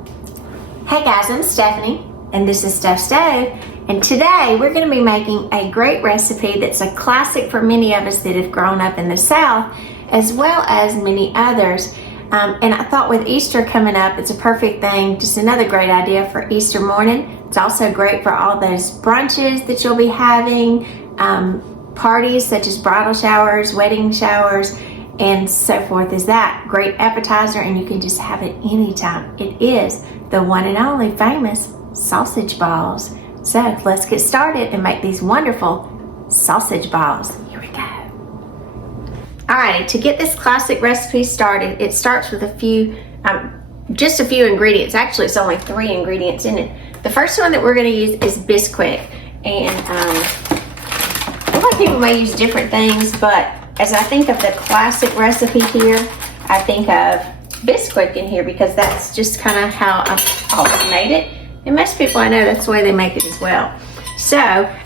Hey guys, I'm Stephanie, and this is Steph's Stove, and today we're going to be making a great recipe that's a classic for many of us that have grown up in the South, as well as many others. And I thought with Easter coming up, it's a perfect thing, just another great idea for Easter morning. It's also great for all those brunches that you'll be having, parties such as bridal showers, wedding showers, and so forth. Is that great appetizer, and you can just have it anytime. It is the one and only famous sausage balls. So let's get started and make these wonderful sausage balls. Here we go. Alrighty, to get this classic recipe started, it starts with just a few ingredients. Actually, it's only 3 ingredients in it. The first one that we're going to use is Bisquick, and a lot of people may use different things, but as I think of the classic recipe here, I think of Bisquick in here because that's just kind of how I've always made it, and most people I know that's the way they make it as well. So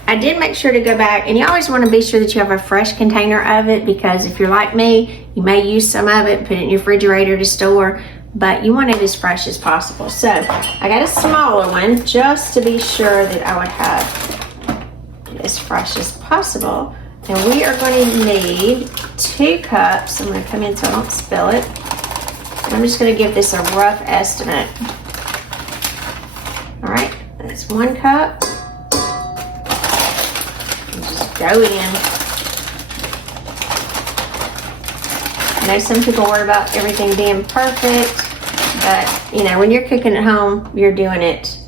I did make sure to go back, and you always want to be sure that you have a fresh container of it, because if you're like me, you may use some of it, put it in your refrigerator to store, but you want it as fresh as possible. So I got a smaller one just to be sure that I would have it as fresh as possible. And we are going to need 2 cups. I'm going to come in so I don't spill it. I'm just going to give this a rough estimate. All right, that's 1 cup. And just go in. I know some people worry about everything being perfect, but you know, when you're cooking at home, you're doing it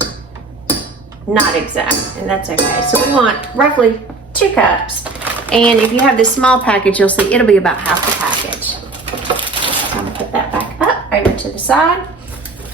not exact, and that's okay. So we want roughly 2 cups. And if you have this small package, you'll see it'll be about half the package. I'm gonna put that back up over to the side.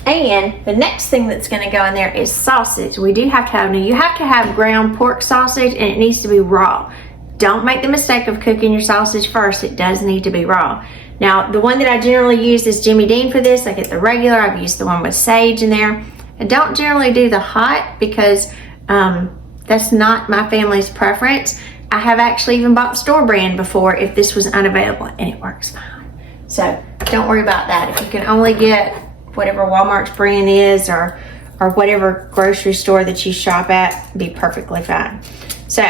And the next thing that's gonna go in there is sausage. We do have to have, now you have to have ground pork sausage, and it needs to be raw. Don't make the mistake of cooking your sausage first. It does need to be raw. Now, the one that I generally use is Jimmy Dean for this. I get the regular. I've used the one with sage in there. I don't generally do the hot because that's not my family's preference. I have actually even bought store brand before if this was unavailable, and it works fine. So don't worry about that. If you can only get whatever Walmart's brand is, or whatever grocery store that you shop at, be perfectly fine. So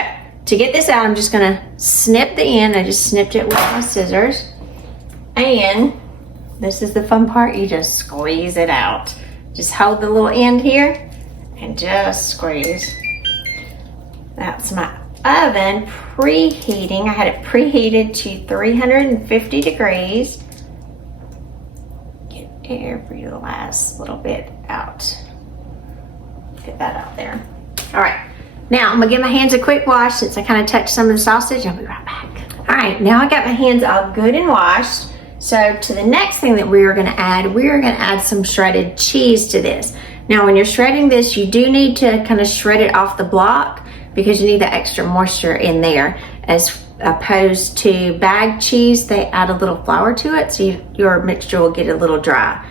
to get this out, I'm just gonna snip the end. I just snipped it with my scissors. And this is the fun part, you just squeeze it out. Just hold the little end here and just squeeze. That's my oven preheating. I had it preheated to 350 degrees. Get every last little bit out. Get that out there. All right, now I'm gonna give my hands a quick wash since I kind of touched some of the sausage. I'll be right back. All right, now I got my hands all good and washed. So to the next thing that we are gonna add some shredded cheese to this. Now when you're shredding this, you do need to kind of shred it off the block, because you need the extra moisture in there, as opposed to bagged cheese. They add a little flour to it, so your mixture will get a little dry.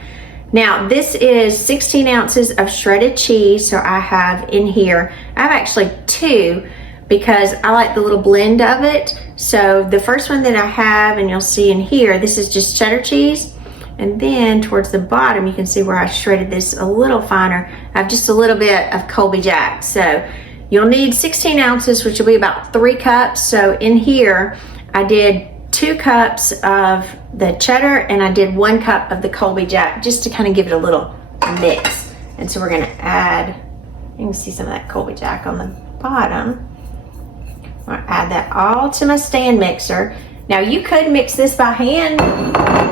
Now this is 16 ounces of shredded cheese. So I have in here, I have actually 2, because I like the little blend of it. So the first one that I have, and you'll see in here, this is just cheddar cheese. And then towards the bottom, you can see where I shredded this a little finer. I have just a little bit of Colby Jack. So you'll need 16 ounces, which will be about 3 cups. So in here, I did 2 cups of the cheddar, and I did 1 cup of the Colby Jack, just to kind of give it a little mix. And so we're gonna add, you can see some of that Colby Jack on the bottom. I'm gonna add that all to my stand mixer. Now you could mix this by hand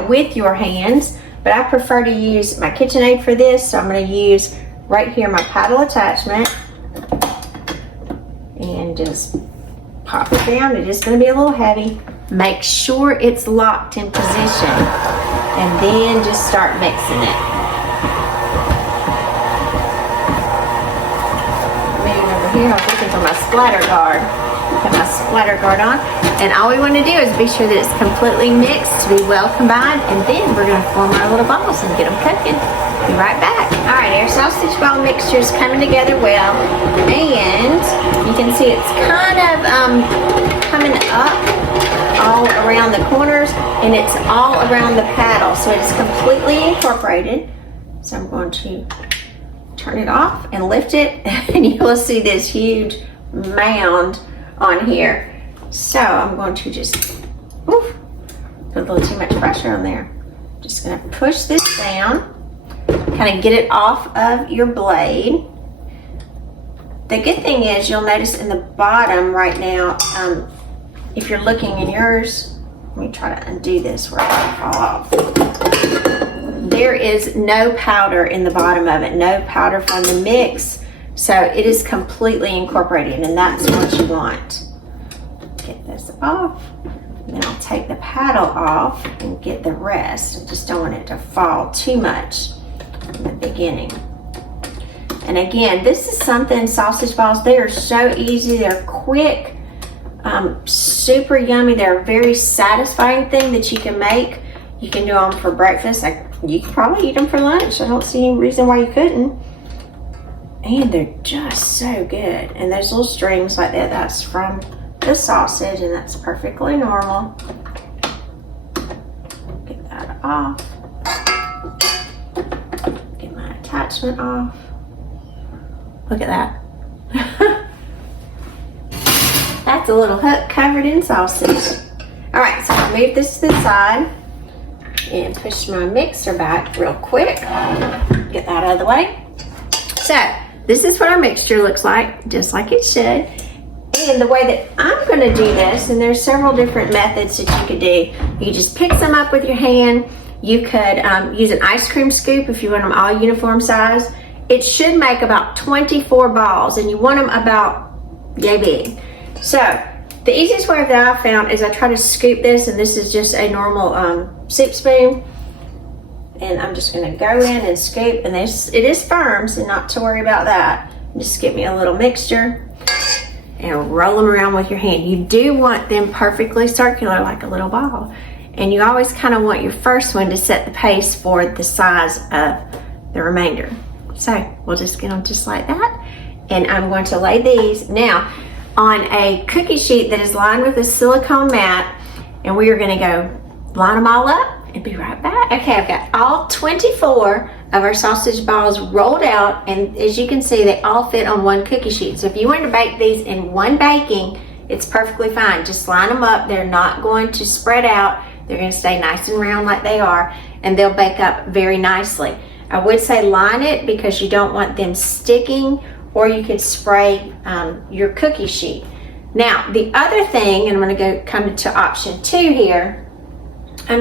with your hands, but I prefer to use my KitchenAid for this. So I'm gonna use right here my paddle attachment, and just pop it down. It is going to be a little heavy. Make sure it's locked in position, and then just start mixing it. Moving over here, I was looking for my splatter guard. Put my splatter guard on, and all we want to do is be sure that it's completely mixed to be well combined, and then we're going to form our little balls and get them cooking. Be right back. All right, our sausage ball mixture is coming together well, and you can see it's kind of coming up all around the corners, and it's all around the paddle, so it's completely incorporated. So I'm going to turn it off and lift it, and you will see this huge mound on here. So I'm going to just put a little too much pressure on there. Just gonna push this down, kind of get it off of your blade. The good thing is you'll notice in the bottom right now, if you're looking in yours, let me try to undo this where it won't fall off. There is no powder in the bottom of it, no powder from the mix. So it is completely incorporated, and that's what you want. Get this off, and then I'll take the paddle off and get the rest. I just don't want it to fall too much in the beginning. And again, this is something, sausage balls, they are so easy, they're quick, super yummy. They're a very satisfying thing that you can make. You can do them for breakfast. You could probably eat them for lunch. I don't see any reason why you couldn't. And they're just so good. And those little strings like that, that's from the sausage, and that's perfectly normal. Get that off. Get my attachment off. Look at that. That's a little hook covered in sausage. All right, so I'll move this to the side and push my mixer back real quick. Get that out of the way. So this is what our mixture looks like, just like it should. And the way that I'm gonna do this, and there's several different methods that you could do. You just pick some up with your hand. You could use an ice cream scoop if you want them all uniform size. It should make about 24 balls, and you want them about yay big. So the easiest way that I found is I try to scoop this, and this is just a normal soup spoon. And I'm just gonna go in and scoop, and it is firm, so not to worry about that. Just get me a little mixture and roll them around with your hand. You do want them perfectly circular, like a little ball. And you always kind of want your first one to set the pace for the size of the remainder. So we'll just get them just like that. And I'm going to lay these now on a cookie sheet that is lined with a silicone mat, and we are gonna go line them all up and be right back. Okay, I've got all 24 of our sausage balls rolled out, and as you can see, they all fit on one cookie sheet. So if you want to bake these in one baking, it's perfectly fine. Just line them up. They're not going to spread out. They're going to stay nice and round like they are, and they'll bake up very nicely. I would say line it because you don't want them sticking, or you could spray your cookie sheet. Now, the other thing, and I'm going to come to option 2 here.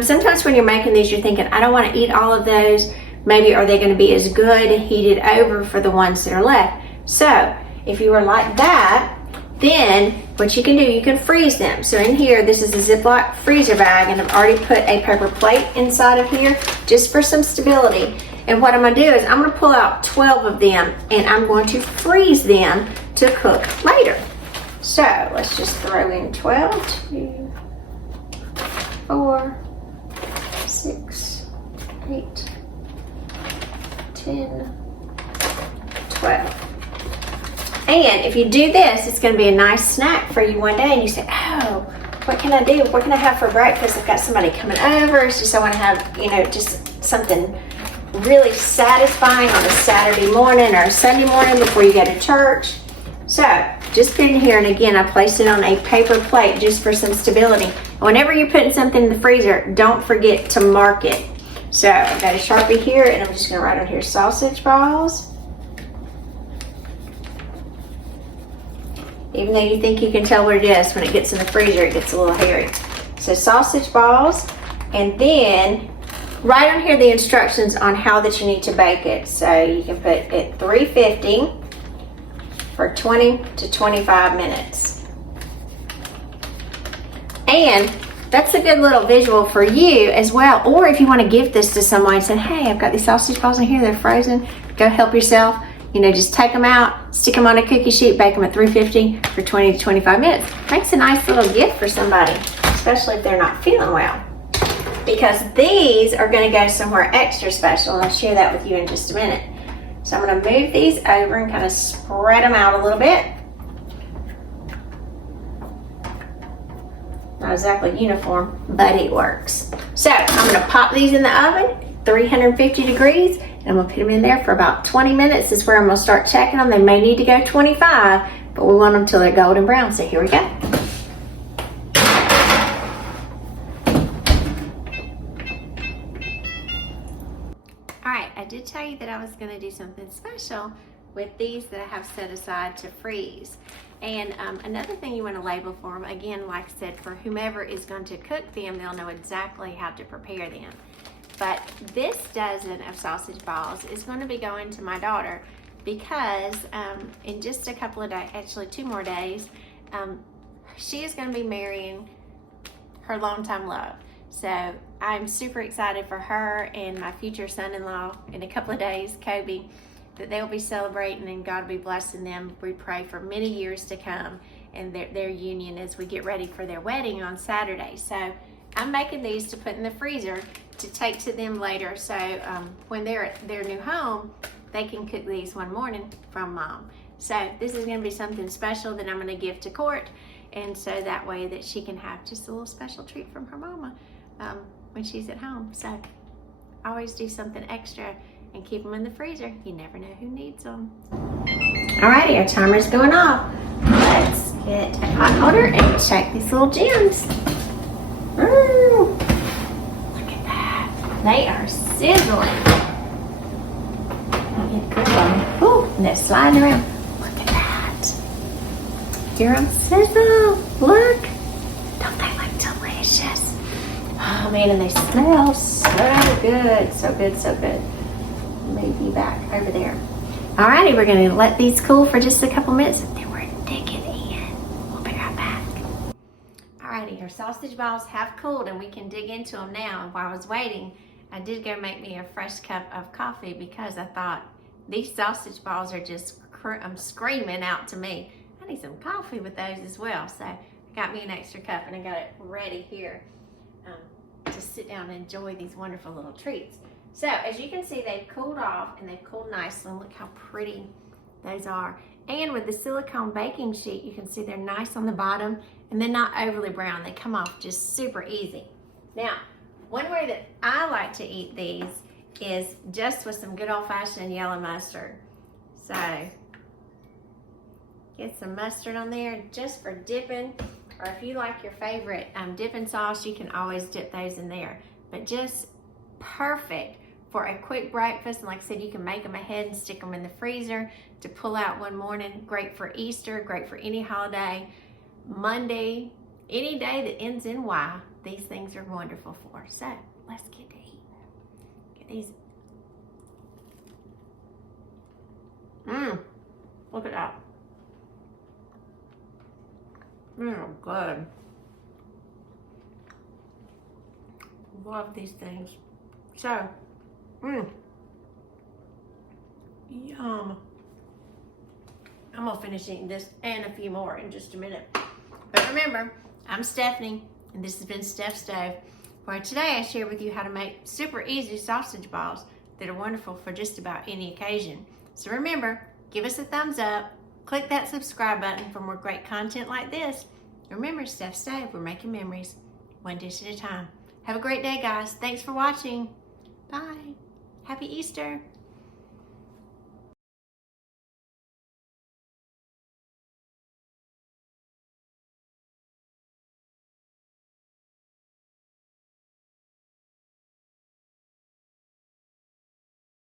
Sometimes when you're making these, you're thinking, I don't want to eat all of those. Maybe are they going to be as good heated over for the ones that are left? So if you were like that, then what you can do, you can freeze them. So in here, this is a Ziploc freezer bag, and I've already put a paper plate inside of here just for some stability. And what I'm going to do is I'm going to pull out 12 of them, and I'm going to freeze them to cook later. So let's just throw in 12, 2, 4, 6, 8, 10, 12. And if you do this, it's going to be a nice snack for you one day, and you say, oh, what can I do? What can I have for breakfast? I've got somebody coming over. It's just I want to have, just something really satisfying on a Saturday morning or a Sunday morning before you go to church. So just put it in here, and again, I placed it on a paper plate just for some stability. Whenever you're putting something in the freezer, don't forget to mark it. So I've got a Sharpie here, and I'm just going to write on here sausage balls. Even though you think you can tell what it is, when it gets in the freezer, it gets a little hairy. So sausage balls, and then write on here the instructions on how that you need to bake it. So you can put it 350 for 20 to 25 minutes. And that's a good little visual for you as well. Or if you want to gift this to someone and say, hey, I've got these sausage balls in here, they're frozen, go help yourself. Just take them out, stick them on a cookie sheet, bake them at 350 for 20 to 25 minutes. Makes a nice little gift for somebody, especially if they're not feeling well. Because these are going to go somewhere extra special, and I'll share that with you in just a minute. So I'm going to move these over and kind of spread them out a little bit. Not exactly uniform, but it works. So I'm going to pop these in the oven, 350 degrees, and And I'm gonna put them in there for about 20 minutes. This is where I'm gonna start checking them. They may need to go 25, but we want them till they're golden brown. So here we go. All right, I did tell you that I was gonna do something special with these that I have set aside to freeze. And another thing you want to label for them, again, like I said, for whomever is going to cook them, they'll know exactly how to prepare them. But this dozen of sausage balls is going to be going to my daughter because in just a couple of days, actually 2 more days, she is going to be marrying her longtime love. So I'm super excited for her and my future son-in-law in a couple of days, Kobe, that they'll be celebrating and God will be blessing them. We pray for many years to come and their union as we get ready for their wedding on Saturday. So I'm making these to put in the freezer to take to them later. So when they're at their new home, they can cook these one morning from Mom. So this is gonna be something special that I'm gonna give to Court. And so that way that she can have just a little special treat from her mama when she's at home. So I always do something extra and keep them in the freezer. You never know who needs them. Alrighty, our timer's going off. Let's get a hot holder and check these little gems. Look at that. They are sizzling. Get a good one. Ooh, and they're sliding around. Look at that. Hear them sizzle. Look. Don't they look delicious? Oh man, and they smell so good. So good, so good. Maybe back over there. Alrighty, we're gonna let these cool for just a couple minutes and then we're digging in. We'll be right back. Alrighty, our sausage balls have cooled and we can dig into them now. And while I was waiting, I did go make me a fresh cup of coffee because I thought these sausage balls are just screaming out to me. I need some coffee with those as well. So I got me an extra cup and I got it ready here to sit down and enjoy these wonderful little treats. So as you can see, they've cooled off and they've cooled nicely. Look how pretty those are. And with the silicone baking sheet, you can see they're nice on the bottom and they're not overly brown. They come off just super easy. Now, one way that I like to eat these is just with some good old-fashioned yellow mustard. So get some mustard on there just for dipping, or if you like your favorite dipping sauce, you can always dip those in there. But just perfect for a quick breakfast. And like I said, you can make them ahead and stick them in the freezer to pull out one morning. Great for Easter, great for any holiday, Monday, any day that ends in Y. These things are wonderful for. So let's get to eating. Get these. Look at that. They're good. Love these things. So, yum. I'm gonna finish eating this and a few more in just a minute. But remember, I'm Stephanie, and this has been Steph Stove, where today I share with you how to make super easy sausage balls that are wonderful for just about any occasion. So remember, give us a thumbs up, click that subscribe button for more great content like this. Remember, Steph Stove, we're making memories, one dish at a time. Have a great day, guys. Thanks for watching. Bye. Happy Easter.